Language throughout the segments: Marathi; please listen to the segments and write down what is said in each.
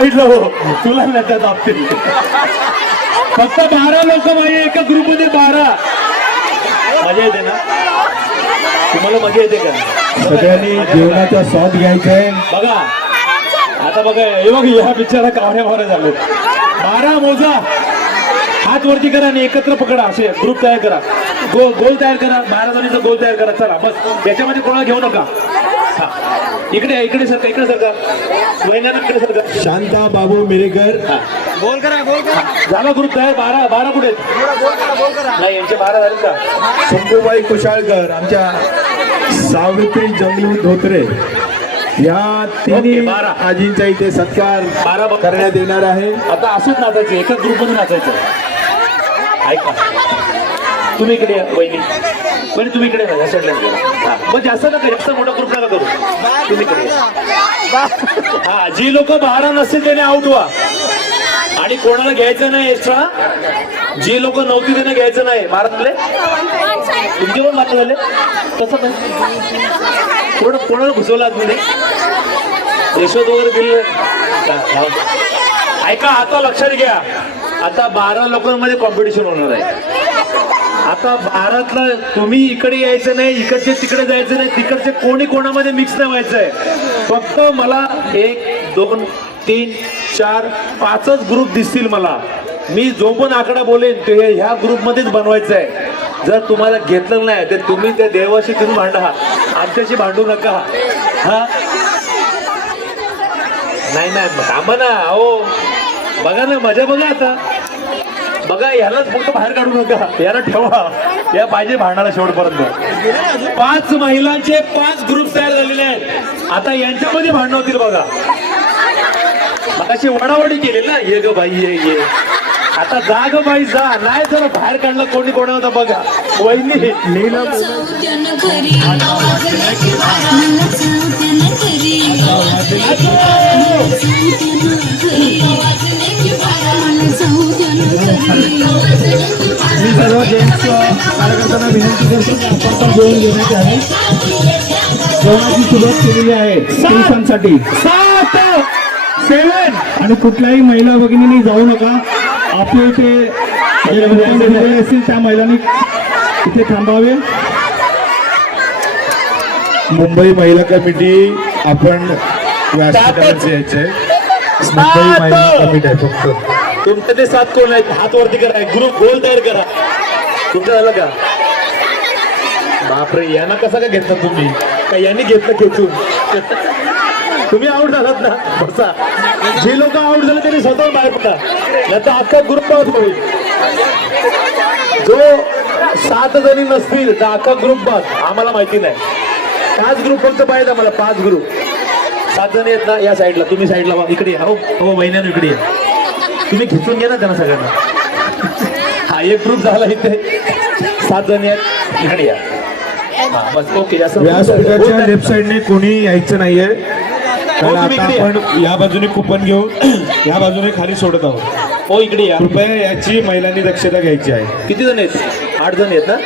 साईडला हो. तुला नेत्या दाबतील फक्त बारा लोक माझे एका ग्रुपमध्ये बारा. मजा येते ना? तुम्हाला मजा येते का? सगळ्यांनी जेवणाचा स्वाद घ्यायचा आहे. बघा. आता बघा हे बघ ह्या पिक्चरला कावऱ्या मारे झाले बारा मोजा. हात वरती करा आणि एकत्र पकडा. असे ग्रुप तयार करा. गोल गोल तयार करा. बारा जणीचा गोल तयार करा. चला बस. याच्यामध्ये कोणाला घेऊ नका? हा. इकडे इकडे सरका इकडे सरका. वैज्ञानिक इकडे सरका. शांता बाबू मिरेकर. झाला ग्रुप तयार? बारा बारा कुठे आहेत? नाही यांचे बारा झाले का? शंभूबाई कुशाळकर आमच्या सावित्री जंगलू धोत्रे. या तिन्ही. आजींचा इथे सत्कार बारा करण्यात येणार आहे. आता असंच नाचायचं एकाच ग्रुपमध्ये नाचायचं. ऐका. तुम्ही इकडे या वहिनी. पण तुम्ही इकडे या, साईडला हा. म्हणजे मग जास्त नका जास्त मोठा ग्रुप नका करू. तुम्ही इकडे हा जी लोक बारा नसतील त्याने आउट व्हा. आणि कोणाला घ्यायचं नाही एक्स्ट्रा जी लोक नव्हती त्यांना घ्यायचं नाही. महाराष्ट्रातले तुमचे पण मात्र झाले कसं पण कोण कोणाला घुसवलं आतमध्ये रिश्वत वगैरे दिले ऐका आता लक्षात घ्या. आता बारा लोकांमध्ये कॉम्पिटिशन होणार आहे. आता भारतला तुम्ही इकडे यायचं नाही इकडचे तिकडे जायचं नाही तिकडचे कोणी कोणामध्ये मिक्स नाही व्हायचं आहे फक्त मला एक दोन तीन चार पाचच ग्रुप दिसतील मला. मी जो पण आकडा बोलेन ते ह्या ग्रुपमध्येच बनवायचं आहे जर तुम्हाला घेतलं नाही तर तुम्ही त्या देवाशी तुम्ही भांडा. आमच्याशी भांडू नका. हा? नाही नाही थांबा ना हो बघा ना मजा बघा आता. बघा यालाच फक्त बाहेर काढू नका. याला ठेवा. या पाहिजे भांडायला शेवटपर्यंत. पाच महिलांचे पाच ग्रुप तयार झालेले आहेत. आता यांच्यामध्ये भांडण होतील बघा. मगाशी वडावडी केली ना ये ग बाई ये ये. आता जा ग बाई जा नाही जर बाहेर काढलं कोणी कोणा होता बघा. वहिनी. मी सर्व जेंट्स कार्यकर्त्यांना विनंती करतो की आपण पण जेवण घेण्याचे आहे जेवणाची सुरुवात केलेली आहे पुरुषांसाठी. सात! सेवन! आणि कुठल्याही महिला भगिनींनी जाऊ नका. आपल्या इथे असतील त्या महिलांनी इथे थांबावे. मुंबई महिला कमिटी आपण व्यासपीठावरचे यायचे मुंबई महिला कमिटी आहे फक्त. तुमचं ते सात कोण आहेत? हात वरती करा ग्रुप गोल तयार करा. तुमचं झालं का? बापरे यांना कसा काय घेतला तुम्ही? का यांनी घेतलं खेचून? तुम्ही आउट झालात ना? बसा. जे लोक आउट झाले त्यांनी स्वतः बाहेर पडा. याचा अख्खा ग्रुप बाद होईल जो सात जणी नसतील तर अख्खा ग्रुप बाद आम्हाला माहिती नाही. पाच ग्रुप फक्त पाहिजे आम्हाला. पाच ग्रुप सात जणी आहेत ना या साईडला तुम्ही साईडला वा इकडे या. हो हो महिन्यानं इकडे या. तुम्ही खिचून घ्या ना त्यांना सगळ्यांना. हा एक ग्रुप झाला इथे. सात जणी आहेत. इकडे या. हा, बस ओके असं व्यासपीठाच्या लेफ्ट साईडने कोणी यायचं नाहीये. हो, आता. आपण या बाजूने कुपन घेऊन या बाजूने खाली सोडत आहोत. हो इकडे या. कृपया याची महिलांनी दक्षता घ्यायची आहे. किती जण आहेत? आठ जण आहेत ना?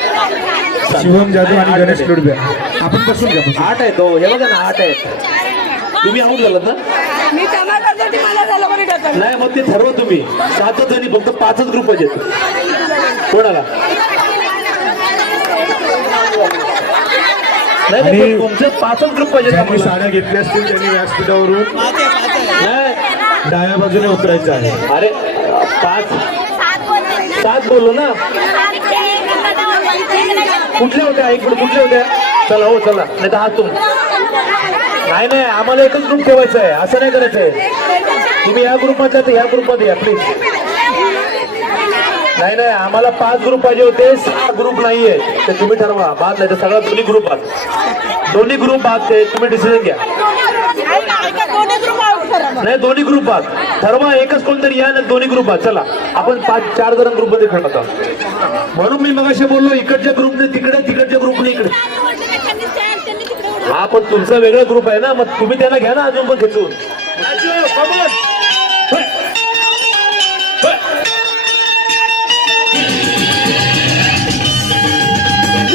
शिवम जाधव आणि गणेश लुडब्या. आपण बसून घ्या बसून. आठ आहेत हो. हे बघा ना आठ आहेत. तुम्ही आऊट झालात ना? मी त्यांना करतो ती मला झालं कोणी टाकलं नाही मग ते ठरवा तुम्ही. सातच जणी फक्त पाचच ग्रुप आहेत. कोणाला नाही नाही, आणि- पण तुमचे पाचच ग्रुप. साड्या घेतल्या असतील त्यांनी व्यासपीठावरून नाही. डाव्या बाजूने उतरायचं आहे. अरे पाच. सात बोललो ना. कुठल्या होत्या? एक मिनिट कुठल्या होत्या? चला हो चला. नाही तर हात तुम. नाही नाही आम्हाला एकच ग्रुप ठेवायचा आहे. असं नाही करायचं आहे. तुम्ही या ग्रुपमधल्या तर या ग्रुपमध्ये या प्लीज नाही नाही आम्हाला पाच ग्रुप पाहिजे होते सहा ग्रुप नाहीये. ते तुम्ही ठरवा बाद नाही तर सगळा दोन्ही ग्रुप आहात दोन्ही ग्रुप बाद ते तुम्ही डिसिजन घ्या. नाही दोन्ही ग्रुप आहात ठरवा एकच कोणतरी या नाही दोन्ही ग्रुप आहात चला आपण पाच चार जण ग्रुपमध्ये खेळत आहोत. म्हणून मी मगाशी बोललो इकडच्या ग्रुपने तिकडे तिकडच्या ग्रुपने इकडे. हा पण तुमचा वेगळा ग्रुप आहे ना मग तुम्ही त्यांना घ्या ना अजून पण खेचून.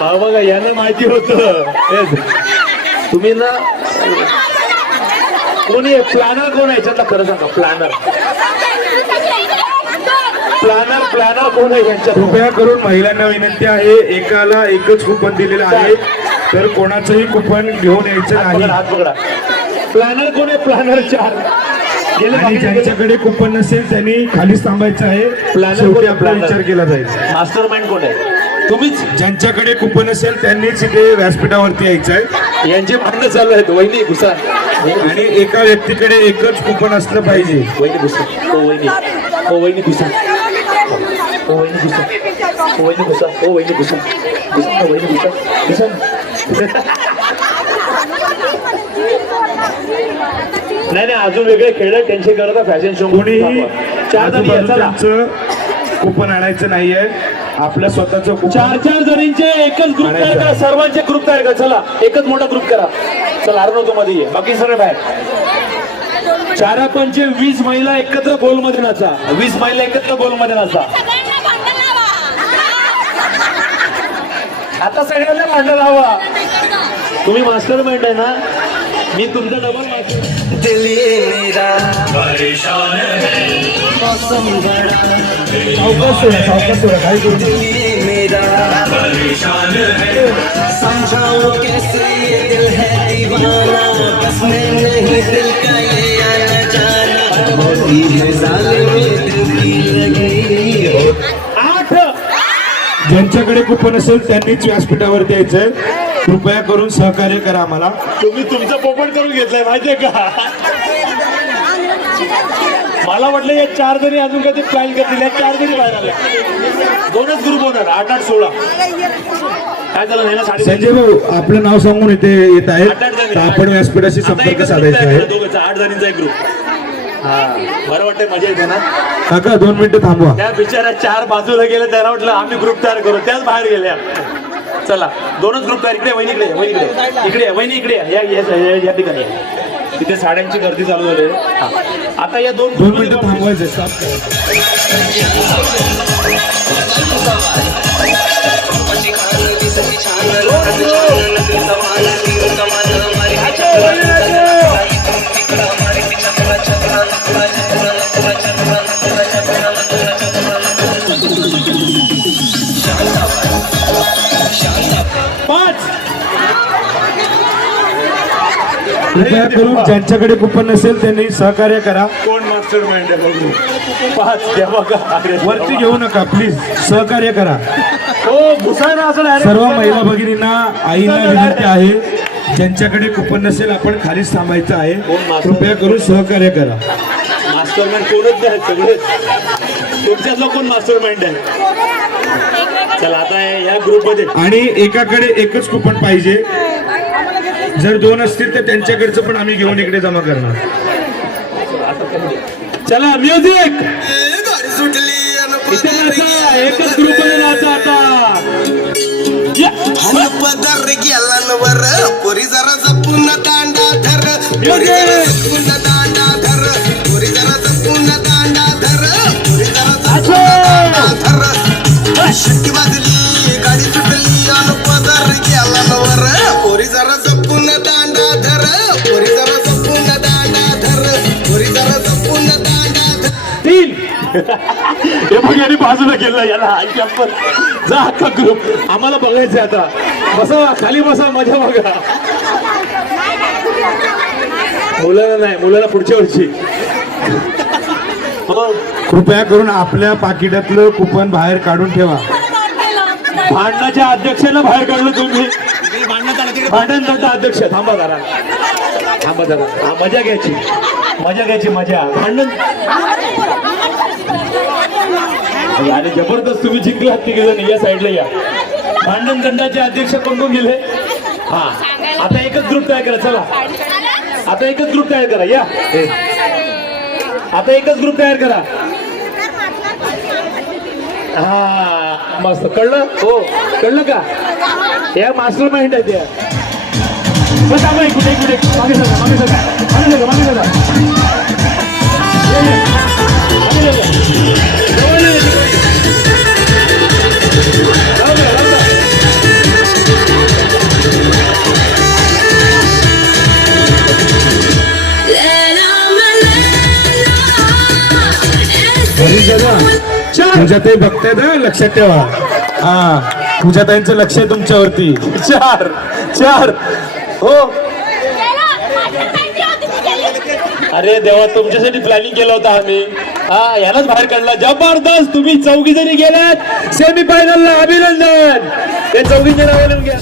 भाऊ बघा यांना माहिती होत. तुम्ही ना कोणी प्लॅनर कोण आहे? याच्यातला खरं सांगा. प्लॅनर प्लॅनर प्लॅनर कोण आहे यांच्यात? कृपया करून महिलांना विनंती आहे एकाला एकच कुपन दिलेलं आहे. तर कोणाचंही कुपन घेऊन यायचं नाही. हात पकडा. प्लॅनर कोण आहे? प्लॅनर चार. आणि ज्यांच्याकडे कुपन नसेल त्यांनी खालीच थांबायचं आहे. शेवटी कोण? आपला. विचार केला जाईल. मास्टर माइंड कोण आहे? तुम्हीच ज्यांच्याकडे कुपन असेल त्यांनीच इथे व्यासपीठावरती यायचं आहे. यांचे भांडणं चालू आहेत. वहिनी घुसा. आणि एका व्यक्तीकडे एकच कुपन असलं पाहिजे. वहिनी घुसा. हो वहिनी. हो वहिनी घुसा. हो वहिनी घुसा. हो वहिनी घुसा. हो वहिनी घुसा. घुसा ना, वहिनी घुसा. घुसा. नाही नाही अजून वेगळे खेळ त्यांचे करता फॅशन शो कोणीही चार जणी कुपन आणायचं नाहीये. आपलं स्वतःचं चार चार जणींचे एकच ग्रुप तयार करा. सर्वांचे ग्रुप तयार करा. चला एकच मोठा ग्रुप करा. चला अर्णवमध्ये ये. बाकी सगळे बाहेर. चारा पंचे वीस महिला एकत्र गोलमध्ये नाचा. वीस महिला एकत्र गोलमध्ये नाचा. आता सगळ्यांना भांडण हवा तुम्ही मास्टर माइंड आहे ना? मी तुमचा डबल मास्टर. दिल मेरा. सावकाश सोडा सावकाश सोडा काही करू नका. दिल ये मेरा. परेशान है। समझाओ कैसे ये दिल है दीवाना? बस में नहीं दिल का ये आना जाना होती है जालिम ये दिल की लगी हो। आठ! ज्यांच्याकडे कुपन असेल त्यांनीच व्यासपीठावरती यायचंय कृपया करून सहकार्य करा आम्हाला. तुम्ही तुमचं पोपट करून घेतलंय माहितीये का? मला वाटलं या चार जणी अजून कधी प्लॅन करतील. या चार जणी बाहेर आल्या. दोनच ग्रुप होणार आठ आठ सोळा. काय झालं नाही ना साडे संजय भाऊ आपलं नाव सांगून इथे येत तर आपण व्यासपीठाशी संपर्क साधायचा आहे. दोघांचा. आठ जणींचा एक ग्रुप हा बरं वाटतंय मजा येते ना? काका दोन मिनिटं थांबवा. त्या बिचाऱ्या चार बाजूला गेल्या त्यांना वाटलं आम्ही ग्रुप तयार करू. त्याच बाहेर गेल्या चला दोनच ग्रुप तयार. इकडे वहिनी इकडे वहिनी इकडे. इकडे वहिनी इकडे या. या ठिकाणी. तिथे साड्यांची गर्दी चालू झाली आहे. आता या दोन दोन मिनिटं थांबवायचं स्टॉप कृपया करून ज्यांच्याकडे कुपन नसेल त्यांनी सहकार्य करा. कोण मास्टर माइंड आहे बघू. पाच घ्या बघा. वरती घेऊ नका प्लीज सहकार्य करा. हो असं direct सर्व. महिला भगिनींना आईंना विनंती आहे. ज्यांच्याकडे कुपन नसेल आपण खालीच थांबायचं आहे. कृपया करून सहकार्य करा. मास्टर माइंड कोणच नाही सगळेच. तुमच्यातलं कोण मास्टर माइंड आहे? चला आता या ग्रुपमध्ये. आणि एकाकडे एकच कुपन पाहिजे. जर दोन असतील तर त्यांच्याकडचं पण आम्ही घेऊन इकडे जमा करणार. चला म्युझिक एकच ग्रुपमध्ये नाचा आता. या. पदर गेला वर पोरी जरा जपून दांडा धर पोरी जरा जपून दांडा हे बघ यांनी बाजूला गेला याला जा अख्खा ग्रुप आम्हाला बघायचं आता. बसा खाली बसा मजा बघा. मुलाला नाही मुलाला पुढच्या वर्षी. हो, कृपया करून आपल्या पाकिटातलं कुपन बाहेर काढून ठेवा. भांडणाच्या अध्यक्षाला बाहेर काढलं तुम्ही. भांडण अध्यक्ष थांबा जरा. थांबा मजा हा मजा घ्यायची. मजा घ्यायची मजा. भांडण. आणि जबरदस्त तुम्ही जिंकलात तिघे जण या साईडला या. भांडण दंडाचे अध्यक्ष कोण कोण गेले? हा. आता एकच ग्रुप तयार करा चला. आता एकच ग्रुप तयार करा या. आता एकच ग्रुप तयार करा. हा मस्त. कळलं? हो. कळलं का? या मास्टर माइंड आहे त्या बस थांबा एक मागे मागे मागे मागे बघतायत लक्षात ठेवा. हा तुझ्या ताईंचं लक्ष आहे तुमच्यावरती. चार चार. हो. अरे देवा तुमच्यासाठी प्लॅनिंग केलं होतं आम्ही. हा यालाच बाहेर काढला. जबरदस्त तुम्ही चौघी जरी गेलात. सेमी फायनलला अभिनंदन. या चौघी जणांना घ्या